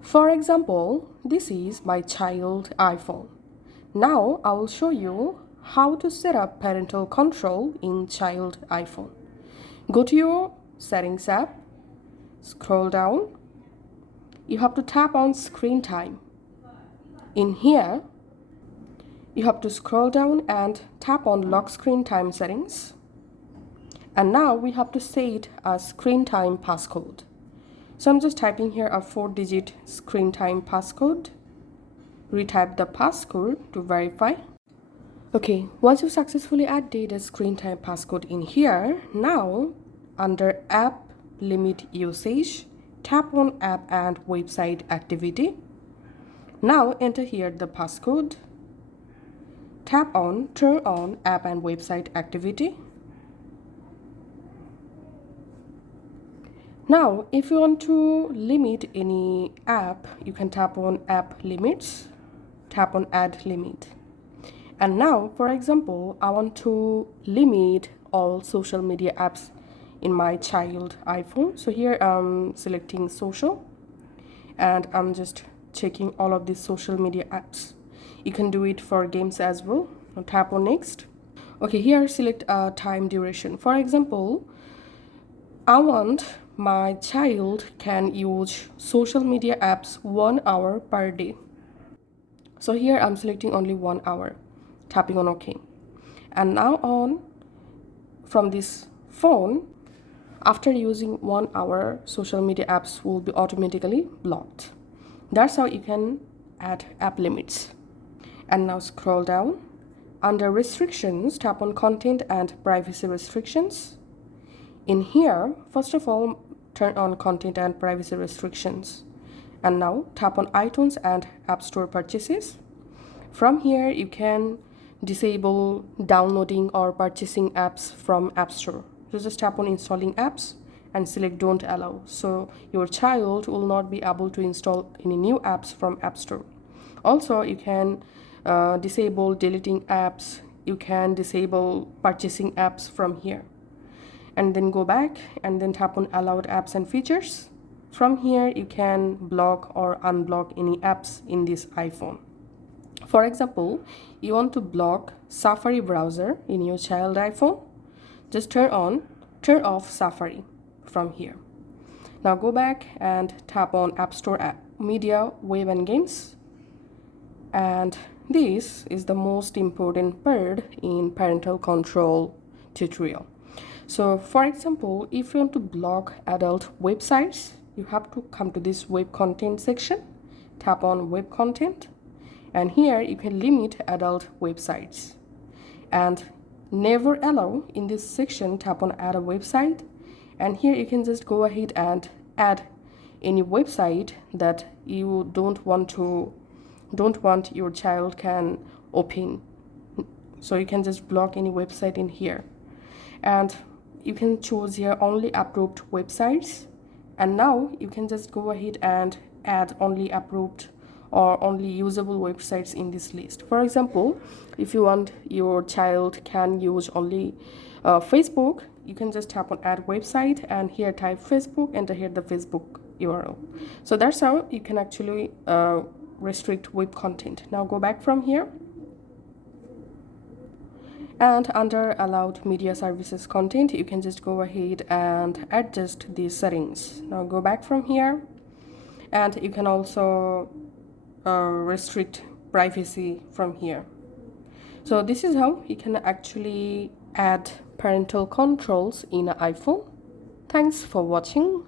For example, this is my child iPhone. Now I will show you how to set up parental control in child iPhone. Go to your settings app, scroll down. You have to tap on screen time. In here, you have to scroll down and tap on lock screen time settings. And now we have to set a screen time passcode. So I'm just typing here a 4-digit screen time passcode. Retype the passcode to verify. Okay, once you successfully added a screen time passcode in here, now under app limit usage, tap on app and website activity. Now enter here the passcode. Tap on turn on app and website activity. Now, if you want to limit any app, you can tap on app limits, tap on add limit. And now, for example, I want to limit all social media apps in my child iPhone. So here I'm selecting social and I'm just checking all of these social media apps. You can do it for games as well. I'll tap on next. Okay, here select time duration. For example, I want my child can use social media apps 1 hour per day. So here I'm selecting only 1 hour, tapping on OK. And now on from this phone, after using 1 hour, social media apps will be automatically blocked. That's how you can add app limits. And now scroll down. Under restrictions, tap on content and privacy restrictions. In here, first of all, turn on content and privacy restrictions. And now tap on iTunes and App Store purchases. From here, you can disable downloading or purchasing apps from App Store. So just tap on installing apps and select don't allow. So your child will not be able to install any new apps from App Store. Also, you can disable deleting apps. You can disable purchasing apps from here. And then go back and then tap on allowed apps and features. From here, you can block or unblock any apps in this iPhone. For example, you want to block Safari browser in your child iPhone. Just turn off Safari from here. Now go back and tap on App Store app, Media, Web and Games. And this is the most important part in parental control tutorial. So for example, if you want to block adult websites, you have to come to this web content section, tap on web content, and here you can limit adult websites. And never allow in this section, tap on add a website, and here you can just go ahead and add any website that you don't want your child can open. So you can just block any website in here. And you can choose here only approved websites, and now you can just go ahead and add only approved or only usable websites in this list. For example, if you want your child can use only Facebook, you can just tap on add website and here type Facebook, enter here the Facebook URL. So that's how you can actually restrict web content. Now go back from here. And under allowed media services content, you can just go ahead and adjust these settings. Now go back from here, and you can also restrict privacy from here. So this is how you can actually add parental controls in an iPhone. Thanks for watching.